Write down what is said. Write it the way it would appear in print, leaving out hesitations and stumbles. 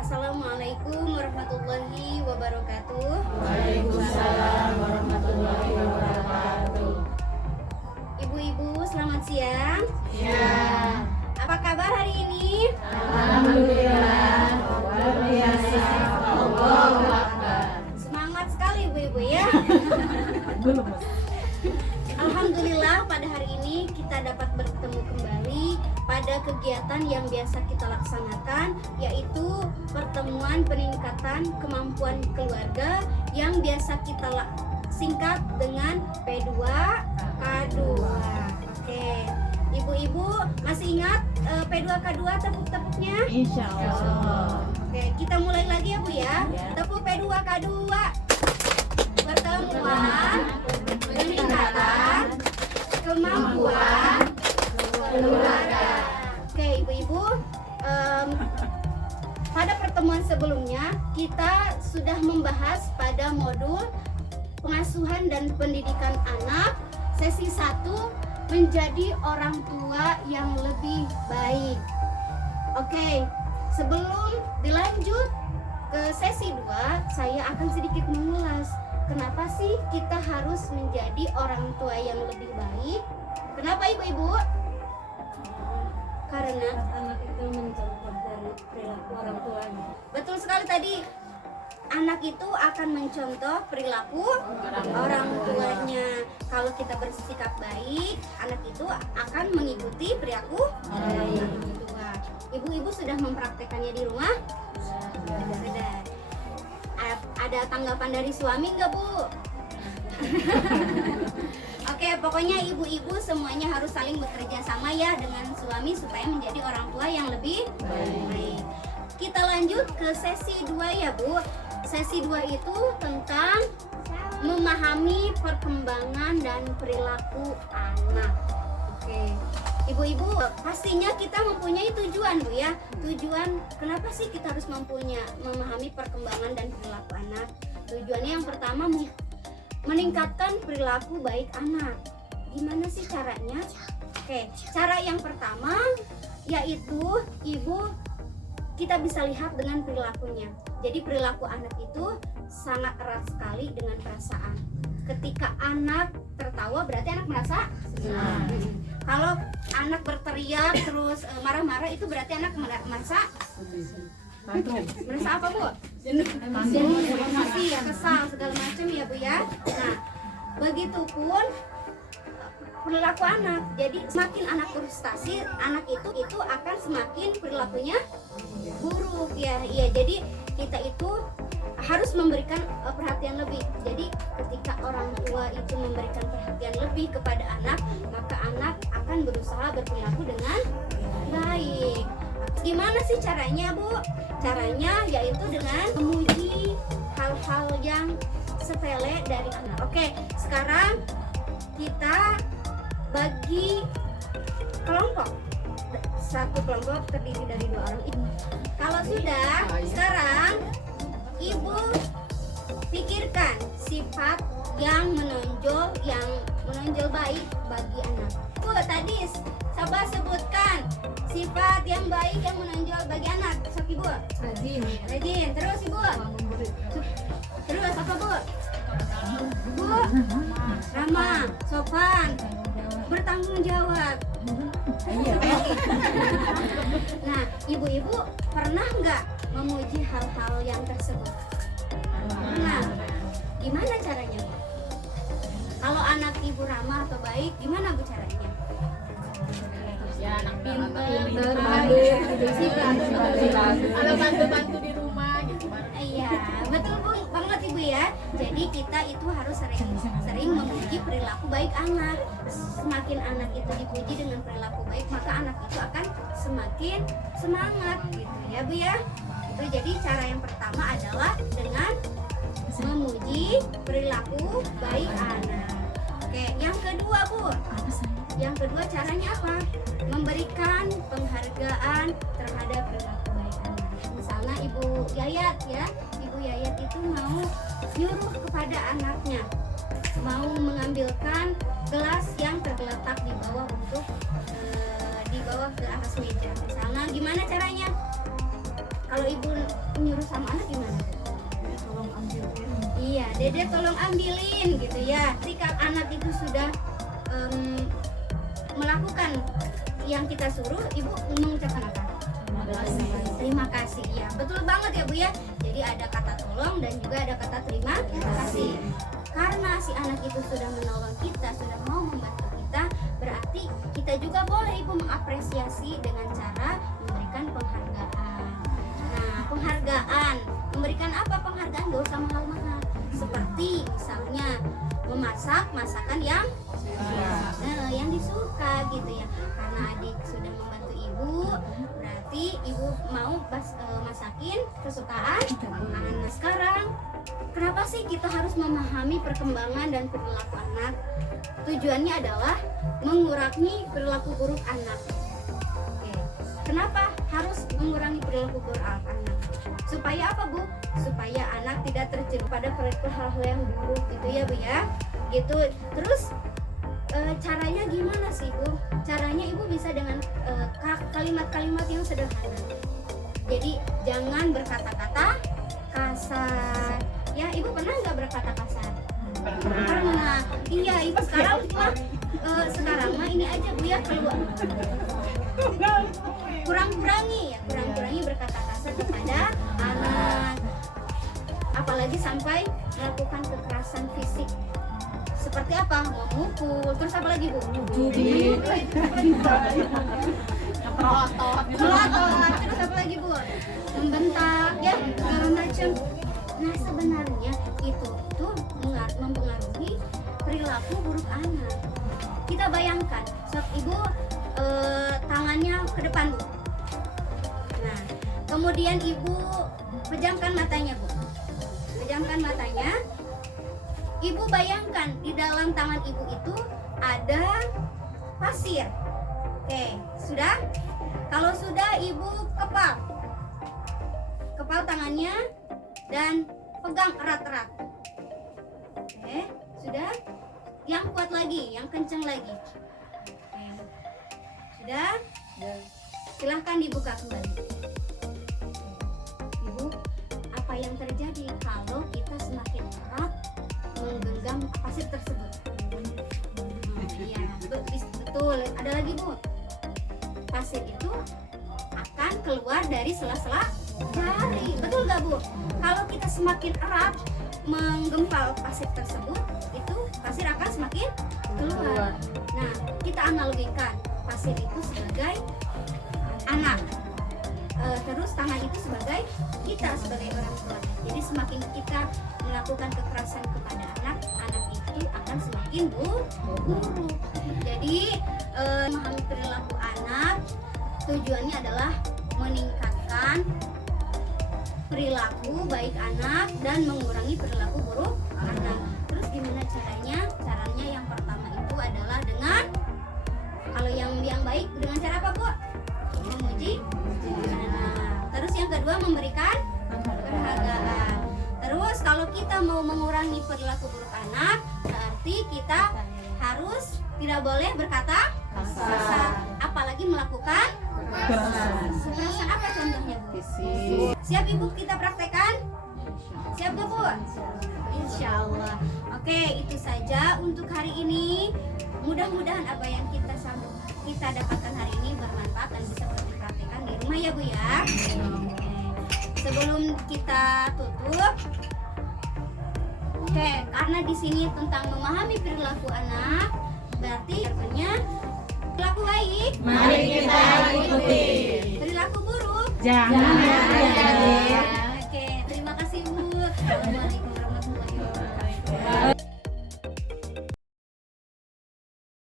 Assalamualaikum warahmatullahi wabarakatuh. Waalaikumsalam warahmatullahi wabarakatuh. Ibu-ibu, selamat siang. Siang. Apa kabar hari ini? Alhamdulillah, luar biasa. Allahu Akbar. Semangat sekali ibu-ibu ya. Alhamdulillah pada hari ini kita dapat bertemu kembali pada kegiatan yang biasa kita laksanakan, yaitu pertemuan peningkatan kemampuan keluarga yang biasa kita singkat dengan P2K2. Oke, ibu-ibu masih ingat P2K2 tepuk-tepuknya? Insya Allah. Oke, kita mulai lagi ya Bu ya. Tepuk P2K2. Pertemuan peningkatan kemampuan keluarga. Oke ibu-ibu, pada pertemuan sebelumnya kita sudah membahas pada modul pengasuhan dan pendidikan anak sesi 1, menjadi orang tua yang lebih baik. Oke, sebelum dilanjut ke sesi 2, saya akan sedikit mengulas kenapa sih kita harus menjadi orang tua yang lebih baik. Kenapa ibu-ibu? Karena Anak itu mencontoh dari perilaku orang tuanya. betul sekali tadi, anak itu akan mencontoh perilaku orang tuanya. Kalau kita bersikap baik, anak itu akan mengikuti perilaku orang tua. Ibu-ibu sudah mempraktekannya di rumah? Sudah. Ada tanggapan dari suami nggak Bu? Oke, pokoknya ibu-ibu semuanya harus saling bekerja sama ya dengan suami supaya menjadi orang tua yang lebih baik. Kita lanjut ke sesi 2 ya Bu. Sesi 2 itu tentang memahami perkembangan dan perilaku anak. Oke, ibu-ibu pastinya kita mempunyai tujuan Bu ya. Tujuan kenapa sih kita harus memahami perkembangan dan perilaku anak? Tujuannya yang pertama meningkatkan perilaku baik anak. Gimana sih caranya? Oke, cara yang pertama yaitu kita bisa lihat dengan perilakunya. Jadi perilaku anak itu sangat erat sekali dengan perasaan. Ketika anak tertawa berarti anak merasa senang. Kalau anak berteriak terus marah-marah itu berarti anak merasa apa Bu? Emosi ya, kesal segala macam ya Bu ya. Nah, begitupun perilaku anak. Jadi semakin anak frustasi, anak itu akan semakin perilakunya buruk ya. Iya, jadi kita itu harus memberikan perhatian lebih. Jadi ketika orang tua itu memberikan perhatian lebih kepada anak, maka anak akan berusaha berperilaku dengan baik. Gimana sih caranya Bu? Caranya yaitu dengan memuji hal-hal yang sepele dari anak. Oke, sekarang kita bagi kelompok. Satu kelompok terdiri dari 2 orang. Kalau sudah, sekarang Ibu pikirkan sifat yang menonjol baik bagi anak. Bu, tadi coba sebutkan sifat yang baik yang menonjol bagi anak. Sok Ibu. Rajin. Terus Ibu. Terus apa Bu? Bu, ramah, sopan, bertanggung jawab. Nah, ibu-ibu pernah nggak memuji hal-hal yang tersebut? Pernah. Gimana caranya Bu? Kalau anak ibu ramah atau baik, gimana Bu caranya? Ya, anak pintar, ada bantu-bantu di rumah gitu. Iya, betul Bu, banget Ibu ya. Jadi kita itu harus sering memuji perilaku baik anak. Semakin anak itu dipuji dengan perilaku baik, maka anak itu akan semakin semangat gitu ya Bu ya. Itu jadi cara yang pertama adalah dengan memuji perilaku baik anak. Oke, yang kedua Bu. Yang kedua caranya apa? Memberikan penghargaan terhadap perilaku baik anak. Misalnya Ibu Yayat ya, Ibu Yayat itu mau nyuruh kepada anaknya, mau mengambilkan gelas yang tergeletak di bawah di bawah ke atas meja. Misalnya gimana caranya? Kalau ibu menyuruh sama anak gimana? Tolong ambilin. Iya, dede tolong ambilin gitu ya. Ketika anak itu sudah melakukan yang kita suruh, ibu mengucapkan apa? Terima kasih. Ya, betul banget ya Bu ya. Jadi ada kata tolong dan juga ada kata terima kasih. Karena si anak itu sudah menolong kita, sudah mau membantu kita, berarti kita juga boleh ibu mengapresiasi dengan cara memberikan penghargaan. Nah, penghargaan, memberikan apa penghargaan? Gak usah mahal-mahal. Seperti misalnya memasak masakan yang yang disuka gitu ya. Karena adik sudah membantu ibu, berarti ibu mau masakin kesukaan anak. Sekarang kenapa sih kita harus memahami perkembangan dan perilaku anak? Tujuannya adalah mengurangi perilaku buruk anak. Oke. Kenapa harus mengurangi perilaku buruk anak? Supaya apa Bu? Supaya anak tidak terjerumus pada perilaku hal-hal yang buruk gitu ya Bu ya. Gitu. Terus caranya gimana sih Bu? Caranya ibu bisa dengan kalimat-kalimat yang sederhana. Jadi jangan berkata-kata kasar. Ya, ibu pernah nggak berkata kasar? Pernah. Iya, ibu sekarang mah ini aja Bu ya, keluar. Kurang-kurangi berkata kasar kepada anak. Apalagi sampai melakukan kekerasan fisik. Seperti apa? Memukul, terus apa lagi Bu? Melotot, terus apa lagi Bu? Membentak, ya segala macam. Nah sebenarnya itu tuh mempengaruhi perilaku buruk anak. Kita bayangkan, saat ibu tangannya ke depan Bu. Nah kemudian ibu pejamkan matanya Bu. Pejamkan matanya. Ibu bayangkan di dalam tangan ibu itu ada pasir. Oke, sudah? Kalau sudah ibu kepal tangannya dan pegang erat-erat. Oke, sudah? Yang kuat lagi, yang kencang lagi. Oke. Sudah? Silahkan dibuka kembali. Ibu, apa yang terjadi kalau kita semakin erat menggenggam pasir tersebut? Iya, betul. Ada lagi Bu. Pasir itu akan keluar dari sela-sela jari. Betul gak Bu? Kalau kita semakin erat menggempal pasir tersebut, itu pasir akan semakin keluar. Nah, kita analogikan pasir itu sebagai anak. Terus tangan itu sebagai kita sebagai orang tua. Jadi semakin kita melakukan kekerasan kepada anak itu akan semakin buruk. Jadi memahami perilaku anak tujuannya adalah meningkatkan perilaku baik anak dan mengurangi perilaku buruk anak. Terus gimana caranya? Caranya yang pertama itu adalah dengan, kalau yang baik dengan cara apa Bu? Memuji anak. Terus yang kedua memberikan penghargaan. Terus kalau kita mau mengurangi perilaku buruk anak, berarti kita harus tidak boleh berkata kasar, apalagi melakukan kekerasan. Apa contohnya Bu? Siap Ibu kita praktekkan? Siap gak Bu? Insya Allah. Oke, itu saja untuk hari ini. Mudah-mudahan apa yang kita dapatkan hari ini bermanfaat dan bisa dipraktekkan di rumah ya Bu ya. Oke. Sebelum kita tutup, oke, karena di sini tentang memahami perilaku anak, berarti artinya perilaku baik mari kita ikuti, perilaku buruk jangan ikuti. Oke, terima kasih Bu.